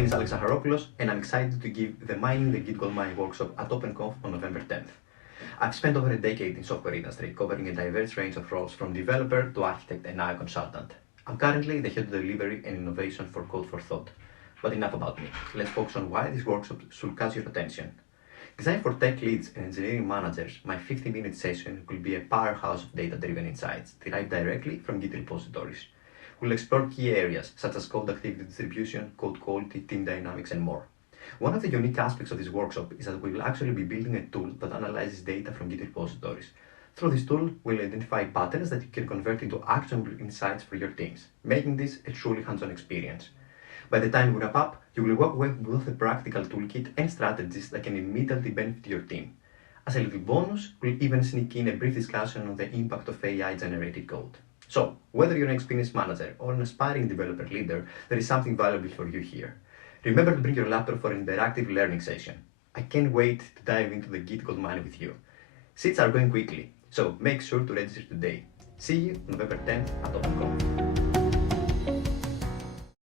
name is Alex Zaharopoulos, and I'm excited to give the Mining the Git Goldmine workshop at OpenConf on November 10th. I've spent over a decade in software industry, covering a diverse range of roles from developer to architect and now consultant. I'm currently the head of delivery and innovation for Code for Thought. But enough about me. Let's focus on why this workshop should catch your attention. Designed for tech leads and engineering managers, my 50-minute session will be a powerhouse of data-driven insights derived directly from Git repositories. We'll explore key areas such as code activity distribution, code quality, team dynamics, and more. One of the unique aspects of this workshop is that we will actually be building a tool that analyzes data from Git repositories. Through this tool, we'll identify patterns that you can convert into actionable insights for your teams, making this a truly hands-on experience. By the time we wrap up, you will walk away with a practical toolkit and strategies that can immediately benefit your team. As a little bonus, we'll even sneak in a brief discussion on the impact of AI-generated code. So, whether you're an experienced manager or an aspiring developer leader, there is something valuable for you here. Remember to bring your laptop for an interactive learning session. I can't wait to dive into the Git Goldmine with you. Seats are going quickly, so make sure to register today. See you November 10th at OpenConf.